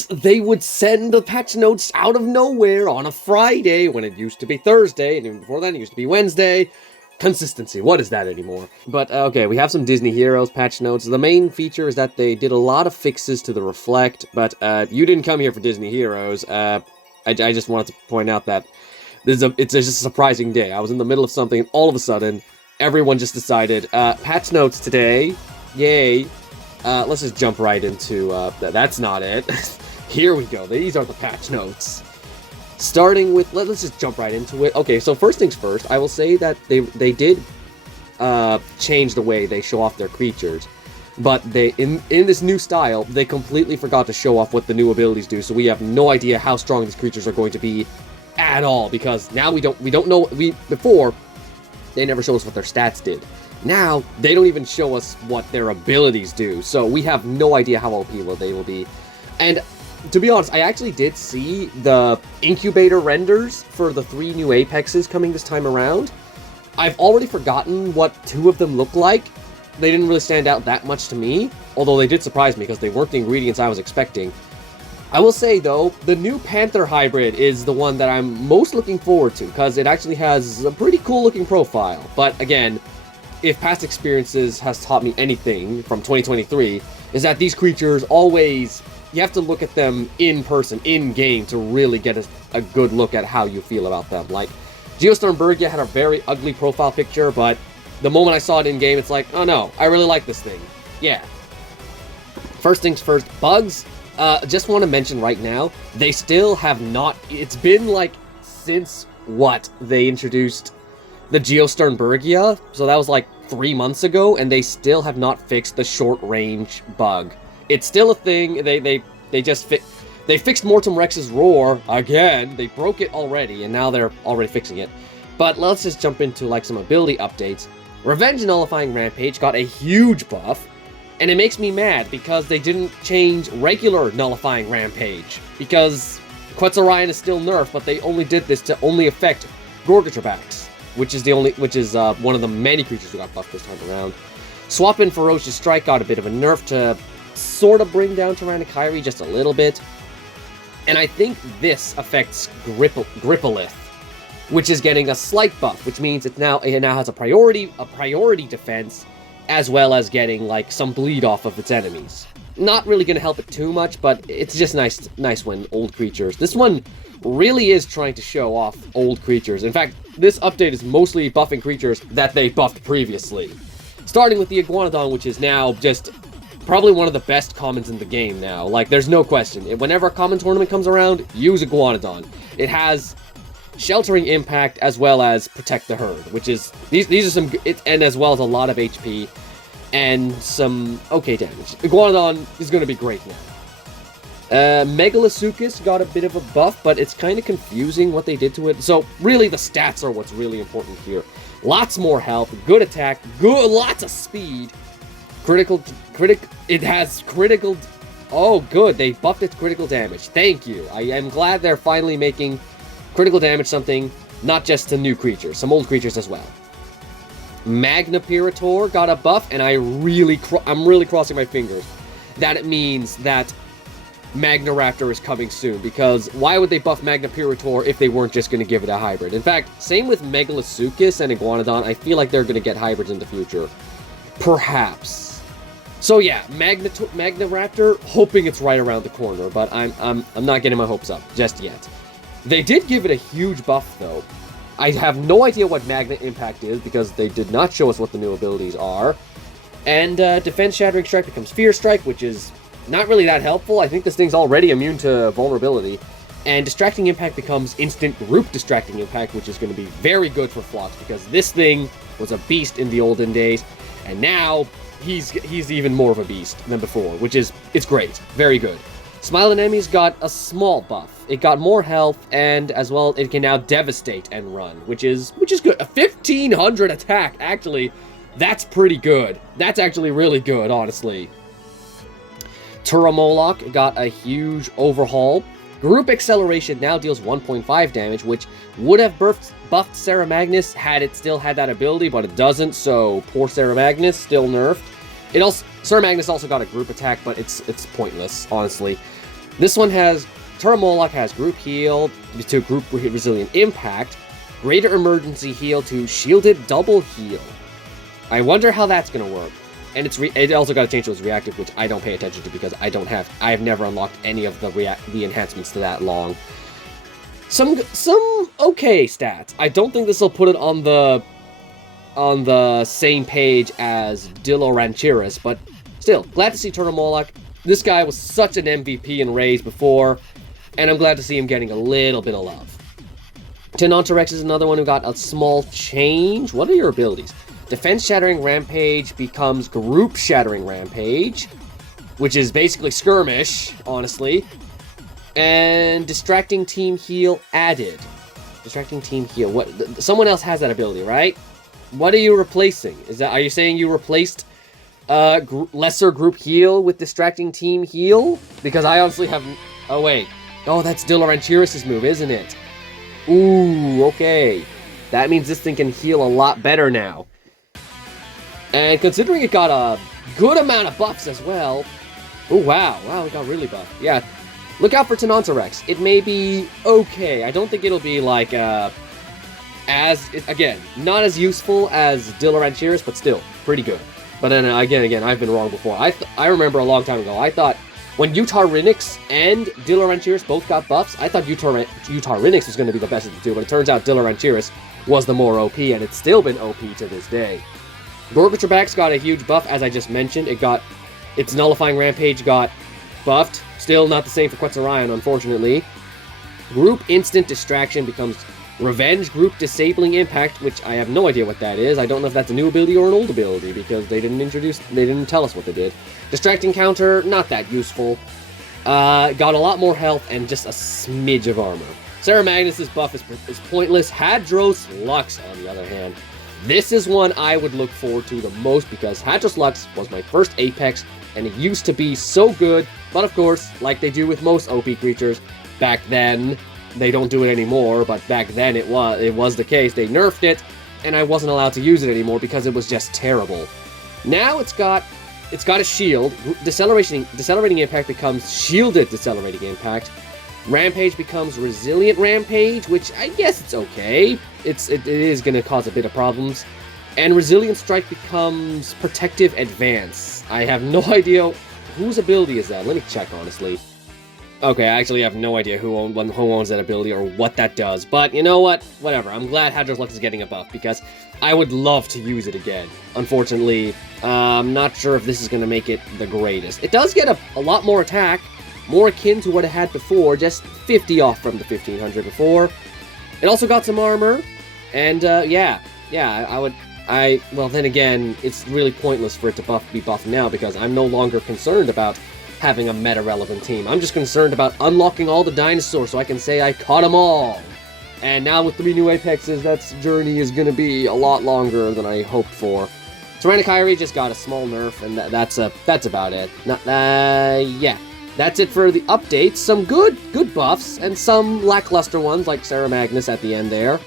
Yes, they would send the patch notes out of nowhere on a Friday when it used to be Thursday, and even before then it used to be Wednesday. Consistency, what is that anymore? But, okay, we have some Disney Heroes patch notes. The main feature is that they did a lot of fixes to the Reflect, but, you didn't come here for Disney Heroes. I just wanted to point out that it's just a surprising day. I was in the middle of something, and all of a sudden, everyone just decided, patch notes today, yay. Let's just jump right into, that's not it. Here we go, these are the patch notes. Starting with, let's just jump right into it. Okay, so first things first, I will say that they did change the way they show off their creatures. But in this new style, they completely forgot to show off what the new abilities do, so we have no idea how strong these creatures are going to be at all, because now we don't know, before, they never showed us what their stats did. Now, they don't even show us what their abilities do, so we have no idea how OP they will be. And to be honest, I actually did see the incubator renders for the 3 new Apexes coming this time around. I've already forgotten what 2 of them look like. They didn't really stand out that much to me, although they did surprise me because they weren't the ingredients I was expecting. I will say, though, the new Panther hybrid is the one that I'm most looking forward to, because it actually has a pretty cool-looking profile. But again, if past experiences has taught me anything from 2023, is that these creatures always, you have to look at them in person, in-game, to really get a good look at how you feel about them. Like, Geosternbergia had a very ugly profile picture, but the moment I saw it in-game, it's like, oh no, I really like this thing. Yeah. First things first, bugs. Just want to mention right now, they still have not, it's been like, since what? They introduced the Geosternbergia, so that was like 3 months ago, and they still have not fixed the short-range bug. It's still a thing. They fixed Mortem Rex's roar again. They broke it already, and now they're already fixing it. But let's just jump into like some ability updates. Revenge Nullifying Rampage got a huge buff, and it makes me mad because they didn't change regular Nullifying Rampage, because Quetzalrian is still nerfed, but they only did this to only affect Gorgotrabax, which is one of the many creatures who got buffed this time around. Swap in Ferocious Strike got a bit of a nerf to sort of bring down Tyranikhiri just a little bit. And I think this affects Gripplith, which is getting a slight buff, which means it now has a priority defense, as well as getting like some bleed off of its enemies. Not really going to help it too much, but it's just nice when old creatures. This one really is trying to show off old creatures. In fact, this update is mostly buffing creatures that they buffed previously. Starting with the Iguanodon, which is now just probably one of the best commons in the game now. Like, there's no question. Whenever a common tournament comes around, use Iguanodon. It has Sheltering Impact as well as Protect the Herd, which is, these are some, and as well as a lot of HP and some okay damage. Iguanodon is going to be great now. Megalasuchus got a bit of a buff, but it's kind of confusing what they did to it. So, really, the stats are what's really important here. Lots more health, good attack, lots of speed. It has critical, oh good, they buffed its critical damage. Thank you. I am glad they're finally making critical damage something, not just to new creatures, some old creatures as well. Magnapirator got a buff, and I'm really crossing my fingers that it means that Magnaraptor is coming soon, because why would they buff Magnapirator if they weren't just going to give it a hybrid? In fact, same with Megalasuchus and Iguanodon, I feel like they're going to get hybrids in the future. Perhaps. So yeah, Magnaraptor, hoping it's right around the corner, but I'm not getting my hopes up just yet. They did give it a huge buff though. I have no idea what Magna Impact is, because they did not show us what the new abilities are. And Defense Shattering Strike becomes Fear Strike, which is not really that helpful. I think this thing's already immune to vulnerability. And Distracting Impact becomes Instant Group Distracting Impact, which is going to be very good for Phlox, because this thing was a beast in the olden days, and now he's even more of a beast than before, it's great. Very good. Smile and Enemies got a small buff. It got more health, and as well, it can now devastate and run, which is good. A 1500 attack, actually, that's pretty good. That's actually really good, honestly. Turamoloch got a huge overhaul. Group Acceleration now deals 1.5 damage, which would have buffed Sarah Magnus had it still had that ability, but it doesn't, so poor Sarah Magnus, still nerfed. Sarah Magnus also got a group attack, but it's pointless, honestly. This one has, Turamoloch has group heal to group resilient impact, greater emergency heal to shielded double heal. I wonder how that's going to work. And it also got to change to its reactive, which I don't pay attention to because I've never unlocked any of the enhancements to that long. Some okay stats. I don't think this will put it on the same page as Rancheris, but still, glad to see Turamoloch. This guy was such an MVP in Raids before, and I'm glad to see him getting a little bit of love. Tenontorex is another one who got a small change. What are your abilities? Defense Shattering Rampage becomes Group Shattering Rampage, which is basically Skirmish, honestly. And Distracting Team Heal added. Distracting Team Heal. What? Someone else has that ability, right? What are you replacing? Are you saying you replaced Lesser Group Heal with Distracting Team Heal? Because I honestly haven't... Oh, wait. Oh, that's Rancheris' move, isn't it? Ooh, okay. That means this thing can heal a lot better now. And considering it got a good amount of buffs as well... Oh, wow. Wow, it got really buffed. Yeah. Look out for Tenontorex. It may be okay. I don't think it'll be like, again, not as useful as Rancheris, but still, pretty good. But then, again, I've been wrong before. I remember a long time ago, I thought when Utarinix and Rancheris both got buffs, I thought Utarinix was going to be the best of the two, but it turns out Rancheris was the more OP, and it's still been OP to this day. Gorgotrabax got a huge buff, as I just mentioned. Its Nullifying Rampage got buffed. Still not the same for Quetzalrion, unfortunately. Group Instant Distraction becomes Revenge Group Disabling Impact, which I have no idea what that is. I don't know if that's a new ability or an old ability, because they didn't tell us what they did. Distracting Counter, not that useful. Got a lot more health and just a smidge of armor. Sarah Magnus' buff is pointless. Hadros Lux, on the other hand. This is one I would look forward to the most because Hadros Lux was my first Apex, and it used to be so good, but of course, like they do with most OP creatures, back then, they don't do it anymore, but back then it was the case. They nerfed it, and I wasn't allowed to use it anymore because it was just terrible. Now it's got a shield. Decelerating Impact becomes Shielded Decelerating Impact. Rampage becomes Resilient Rampage, which I guess it's okay. It is going to cause a bit of problems. And Resilient Strike becomes Protective Advance. I have no idea whose ability is that. Let me check, honestly. Okay, I actually have no idea who owns that ability or what that does. But you know what? Whatever. I'm glad Hadros Lux is getting a buff because I would love to use it again. Unfortunately, I'm not sure if this is going to make it the greatest. It does get a lot more attack, more akin to what it had before, just 50 off from the 1500 before. It also got some armor, and well, then again, it's really pointless for it to be buffed now because I'm no longer concerned about having a meta-relevant team. I'm just concerned about unlocking all the dinosaurs so I can say I caught them all. And now with 3 new Apexes, that journey is going to be a lot longer than I hoped for. Tyranikhiri just got a small nerf, and that's about it. Yeah. That's it for the updates. Some good buffs, and some lackluster ones, like Sarah Magnus at the end there.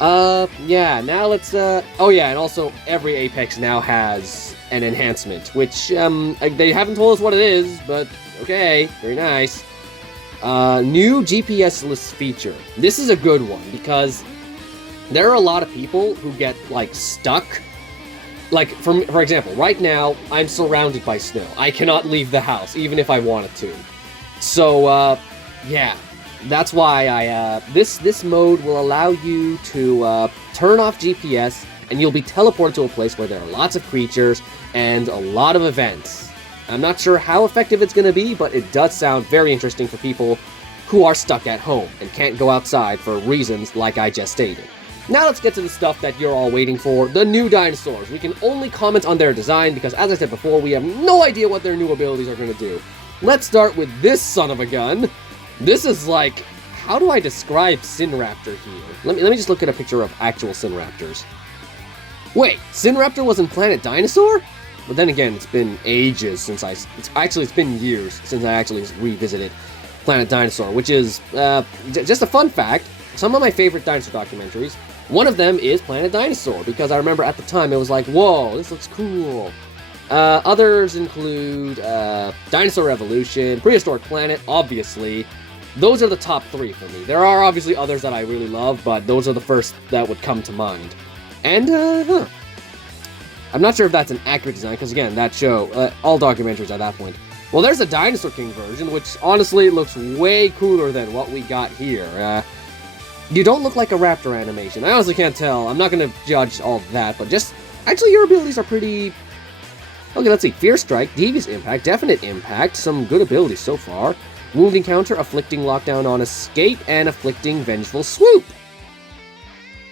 Yeah, now let's, oh yeah, and also every Apex now has an enhancement, which, they haven't told us what it is, but okay, very nice. New GPS-less feature. This is a good one, because there are a lot of people who get, like, stuck. Like, for example, right now, I'm surrounded by snow. I cannot leave the house, even if I wanted to. So, yeah. That's why this mode will allow you to turn off GPS, and you'll be teleported to a place where there are lots of creatures and a lot of events. I'm not sure how effective it's going to be, but it does sound very interesting for people who are stuck at home and can't go outside for reasons like I just stated. Now let's get to the stuff that you're all waiting for, the new dinosaurs. We can only comment on their design because, as I said before, we have no idea what their new abilities are going to do. Let's start with this son of a gun. This is like, how do I describe Sinraptor here? Let me just look at a picture of actual Sinraptors. Wait, Sinraptor was in Planet Dinosaur? But then again, it's been ages since it's been years since I actually revisited Planet Dinosaur, which is, just a fun fact, some of my favorite dinosaur documentaries, one of them is Planet Dinosaur, because I remember at the time it was like, whoa, this looks cool. Others include Dinosaur Revolution, Prehistoric Planet, obviously. Those are the top 3 for me. There are obviously others that I really love, but those are the first that would come to mind. And, I'm not sure if that's an accurate design, because again, that show, all documentaries at that point. Well, there's a Dinosaur King version, which honestly looks way cooler than what we got here. You don't look like a raptor animation. I honestly can't tell. I'm not going to judge all that, but just... Actually, your abilities are pretty... Okay, let's see. Fierce Strike, Devious Impact, Definite Impact. Some good abilities so far. Wounding Counter, Afflicting Lockdown on Escape, and Afflicting Vengeful Swoop.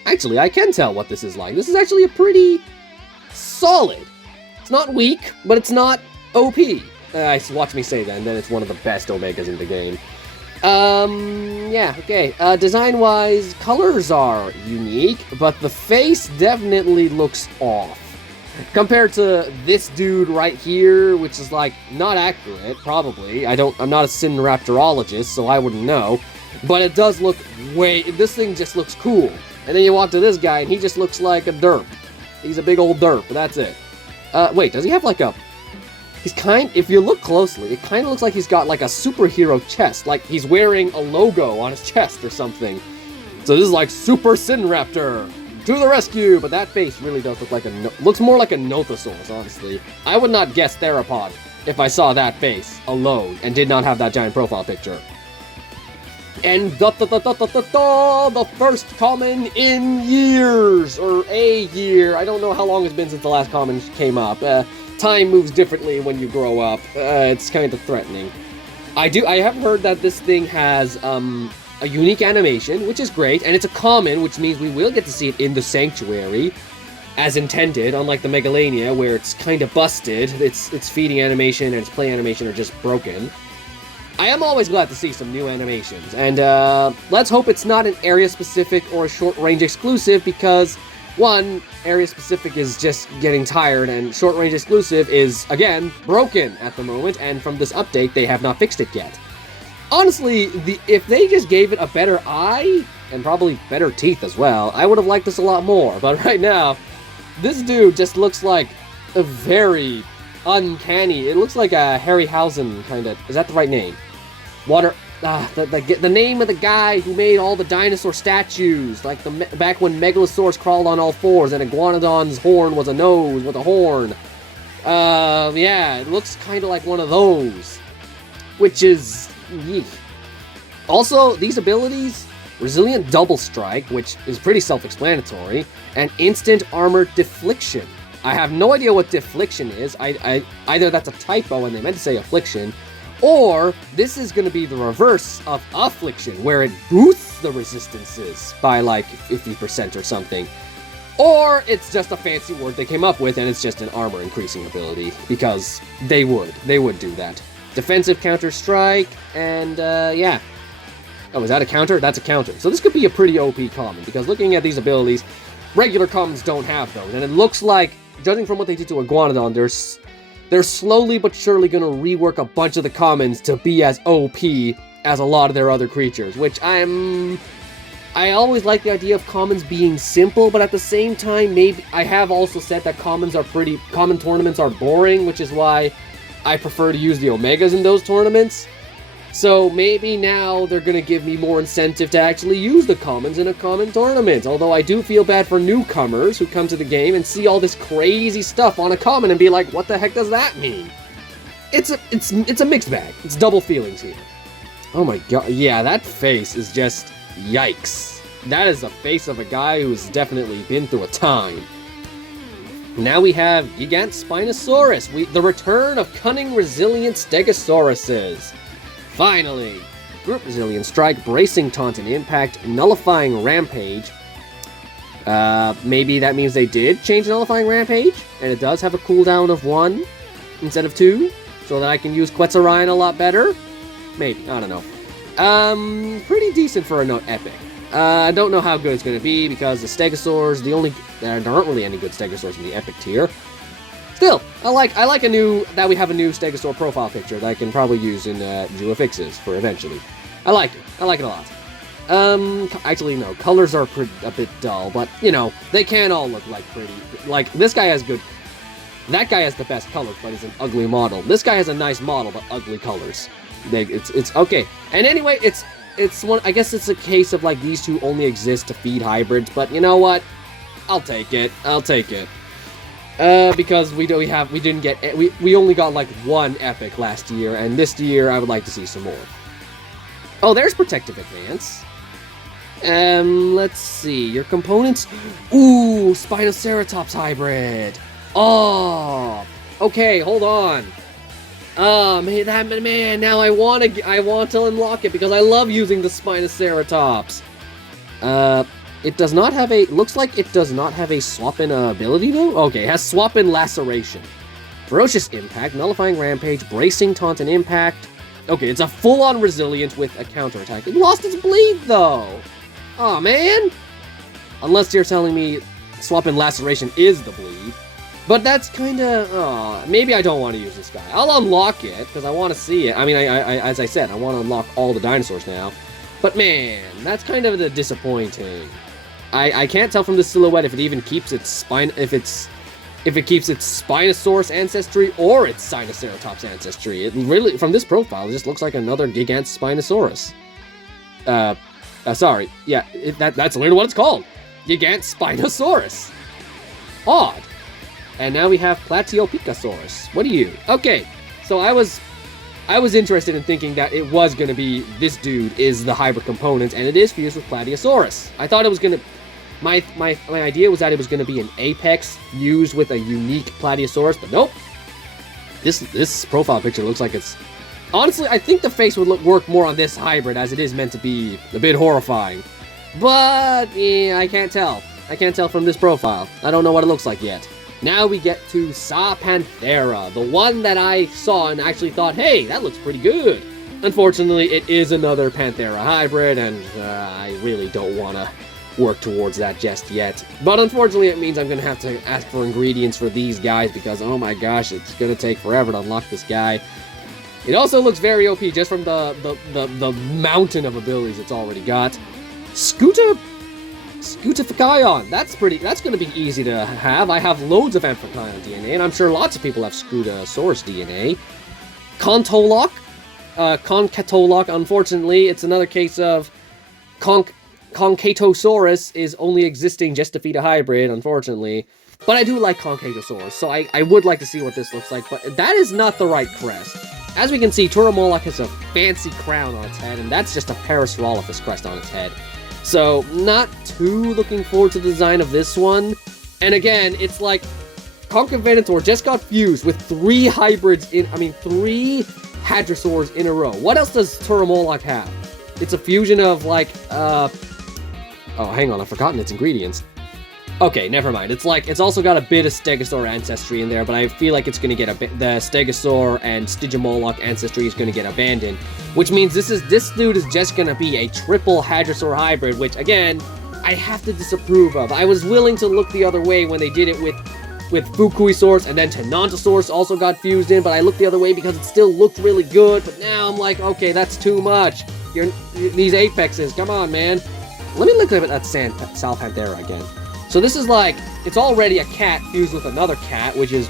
Actually, I can tell what this is like. This is actually a pretty... solid. It's not weak, but it's not OP. Watch me say that, and then it's one of the best Omegas in the game. Yeah, okay. Design-wise, colors are unique, but the face definitely looks off. Compared to this dude right here, which is, like, not accurate, probably. I'm not a Zainreborologist, so I wouldn't know. But it does look this thing just looks cool. And then you walk to this guy, and he just looks like a derp. He's a big old derp, but that's it. Wait, does he have, like, a... if you look closely, it kind of looks like he's got, like, a superhero chest. Like, he's wearing a logo on his chest or something. So this is, like, Super Zainraptor to the rescue! But that face really does look like looks more like a Nothosaurus, honestly. I would not guess Theropod if I saw that face alone and did not have that giant profile picture. And the first common in years, or a year. I don't know how long it's been since the last common came up. Time moves differently when you grow up. It's kind of threatening. I have heard that this thing has a unique animation, which is great, and it's a common, which means we will get to see it in the Sanctuary, as intended, unlike the Megalania, where it's kind of busted. Its feeding animation and its play animation are just broken. I am always glad to see some new animations, and let's hope it's not an area-specific or a short-range exclusive, because, one, area-specific is just getting tired, and short-range exclusive is, again, broken at the moment, and from this update, they have not fixed it yet. Honestly, if they just gave it a better eye, and probably better teeth as well, I would have liked this a lot more, but right now, this dude just looks like a very uncanny. It looks like a Harryhausen kind of. Is that the right name? The name of the guy who made all the dinosaur statues, like back when Megalosaurus crawled on all fours and Iguanodon's horn was a nose with a horn. Yeah, it looks kind of like one of those, which is yeek. Also, these abilities: Resilient Double Strike, which is pretty self-explanatory, and Instant Armor Deflection. I have no idea what deflection is. Either that's a typo and they meant to say affliction, or this is going to be the reverse of affliction, where it boosts the resistances by like 50% or something. Or it's just a fancy word they came up with and it's just an armor increasing ability, because they would do that. Defensive counter strike, and yeah. Oh, is that a counter? That's a counter. So this could be a pretty OP common, because looking at these abilities, regular commons don't have those, and it looks like, judging from what they did to Iguanodon, they're slowly but surely going to rework a bunch of the commons to be as OP as a lot of their other creatures, which I always like the idea of commons being simple, but at the same time, maybe I have also said that common tournaments are boring, which is why I prefer to use the Omegas in those tournaments. So maybe now they're going to give me more incentive to actually use the commons in a common tournament. Although I do feel bad for newcomers who come to the game and see all this crazy stuff on a common and be like, what the heck does that mean? It's a mixed bag. It's double feelings here. Oh my god, yeah, that face is just yikes. That is the face of a guy who's definitely been through a time. Now we have Gigant Spinosaurus, the return of cunning, resilient Stegosauruses. Finally, Group Resilient Strike, Bracing Taunt and Impact, Nullifying Rampage. Maybe that means they did change Nullifying Rampage, and it does have a cooldown of 1 instead of 2, so that I can use Quetzalcoatl a lot better? Maybe, I don't know. Pretty decent for a note epic. I don't know how good it's going to be, because the Stegosaurs, there aren't really any good Stegosaurs in the epic tier. Still, I like that we have a new Stegosaur profile picture that I can probably use in Geofixes for eventually. I like it a lot. Actually no, colors are a bit dull, but you know, they can all look like pretty, like this guy has good, That guy has the best colors, but he's an ugly model. This guy has a nice model, but ugly colors. It's okay. And anyway, it's one. I guess it's a case of like these two only exist to feed hybrids. But you know what? I'll take it. I'll take it. Because we only got like one epic last year, and this year I would like to see some more. Oh, there's Protective Advance. Let's see. Your components. Ooh, Spinoceratops hybrid. Oh, okay. Hold on. Man, now I want to unlock it because I love using the Spinoceratops. It does not have a, looks like it does not have a swap-in ability though? Okay, it has swap-in Laceration. Ferocious Impact, Nullifying Rampage, Bracing Taunt and Impact. Okay, it's a full-on Resilient with a counterattack. It lost its bleed though! Aw, man! Unless you're telling me swap-in Laceration is the bleed. But that's kinda, maybe I don't want to use this guy. I'll unlock it, because I want to see it. I mean, as I said, I want to unlock all the dinosaurs now. But man, that's kind of the disappointing. I can't tell from the silhouette if it even keeps its spine, if it keeps its Spinosaurus ancestry or its Sinoceratops ancestry. It really, from this profile, it just looks like another Gigant Spinosaurus. Sorry, yeah, that's literally what it's called. Gigant Spinosaurus. Odd. And now we have Platyopicasaurus. What are you? Okay, so I was interested in thinking that it was going to be, this dude is the hybrid component, and it is fused with Platyosaurus. I thought it was going to, my idea was that it was going to be an Apex fused with a unique Platyosaurus, but nope. This profile picture looks like it's, honestly, I think the face would work more on this hybrid, as it is meant to be a bit horrifying. But, yeah, I can't tell. I can't tell from this profile. I don't know what it looks like yet. Now we get to Sa Panthera, the one that I saw and actually thought, hey, that looks pretty good. Unfortunately, it is another Panthera hybrid, and I really don't want to work towards that just yet. But unfortunately, it means I'm going to have to ask for ingredients for these guys, because, oh my gosh, it's going to take forever to unlock this guy. It also looks very OP just from the mountain of abilities it's already got. Scutification, that's going to be easy to have. I have loads of Amphibian DNA, and I'm sure lots of people have Scutasaurus DNA. Concatolock, unfortunately, it's another case of Concatosaurus is only existing just to feed a hybrid, unfortunately. But I do like Concatosaurus, so I would like to see what this looks like, but that is not the right crest. As we can see, Turamoloch has a fancy crown on its head, and that's just a Parasaurolophus crest on its head. So, not too looking forward to the design of this one. And again, it's like, Concavenator just got fused with three Hadrosaurs in a row. What else does Turamoloch have? It's a fusion of, like, oh, hang on, I've forgotten its ingredients. Okay, never mind. It's like, it's also got a bit of Stegosaur ancestry in there, but I feel like it's going to get the Stegosaur and Stygimoloch ancestry is going to get abandoned, which means this dude is just going to be a triple Hadrosaur hybrid, which, again, I have to disapprove of. I was willing to look the other way when they did it with Fukuisaurus, and then Tenontosaurus also got fused in, but I looked the other way because it still looked really good, but now I'm like, okay, that's too much. These Apexes, come on, man. Let me look at that Sa Panthera again. So this is like, it's already a cat fused with another cat, which is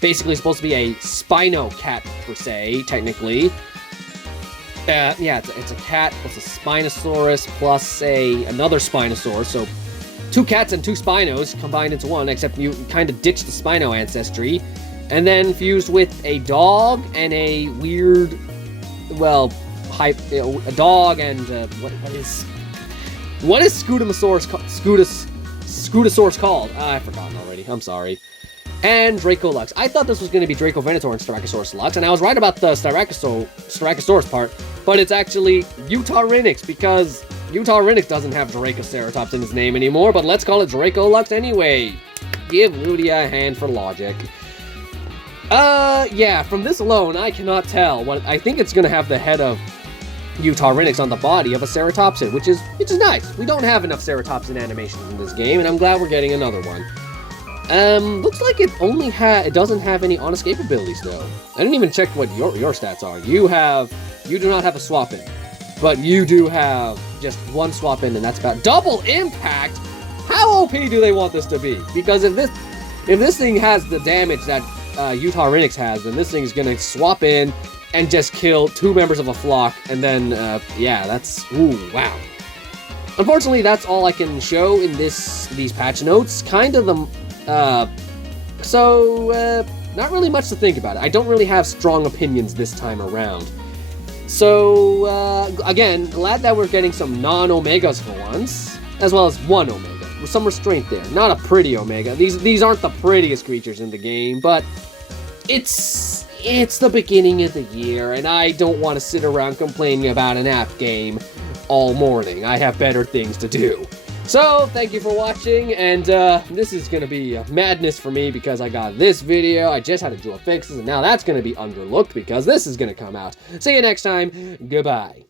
basically supposed to be a Spino cat, per se, technically. Yeah, it's a cat, it's a Spinosaurus, plus another Spinosaurus, so two cats and two Spinos combined into one, except you kind of ditched the Spino ancestry, and then fused with a dog and a weird, well, a dog and, what is Scutasaurus called? I've forgotten already. I'm sorry. And Dracolux. I thought this was going to be Dracovenator and Styracosaurus Lux, and I was right about the Styracosaurus part, but it's actually Utahronyx, because Utahronyx doesn't have Dracoceratops in his name anymore, but let's call it Dracolux anyway. Give Ludia a hand for logic. Yeah, from this alone, I cannot tell. I think it's going to have the head of Utahronyx on the body of a Ceratopsid, which is nice. We don't have enough Ceratopsid animations in this game, and I'm glad we're getting another one. Looks like it doesn't have any on-escape abilities though. I didn't even check what your stats are. You do not have a swap-in, but you do have just one swap-in, and that's about double impact. How OP do they want this to be? Because if this thing has the damage that Utah Rynix has, then this thing's gonna swap in and just kill 2 members of a flock, and then, yeah, that's, ooh, wow. Unfortunately, that's all I can show in these patch notes. Kind of the, not really much to think about it. I don't really have strong opinions this time around. So, again, glad that we're getting some non-Omegas for once, as well as 1 Omega. With some restraint there. Not a pretty Omega. These aren't the prettiest creatures in the game, but it's the beginning of the year, and I don't want to sit around complaining about an app game all morning. I have better things to do. So, thank you for watching, and this is going to be madness for me because I got this video, I just had to do a fixes, and now that's going to be underlooked because this is going to come out. See you next time, goodbye.